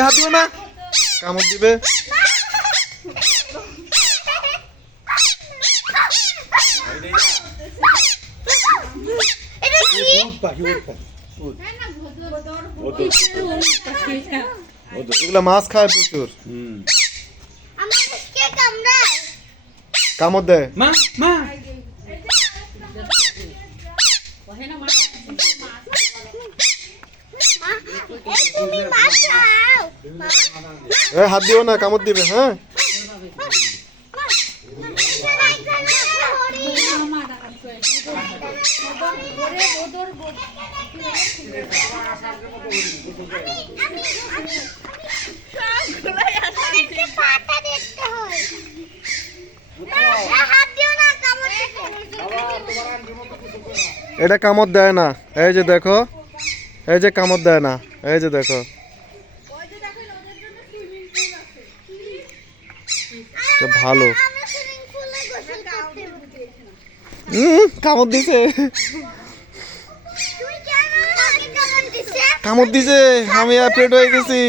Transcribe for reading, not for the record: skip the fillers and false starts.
হাত দিও না, কামড় দিবে। এগুলা মাছ খায় প্রচুর, কামড় দেয়। হাত দিও না, কামড় দিবে। হ্যাঁ, এটা কামড় দেয় না। এই যে দেখো, এই যে কামড় দেয় না, এই যে দেখো। ভালো, কামড় দিছে, কামড় দিছে, আমি আর পেট হয়ে গেছি।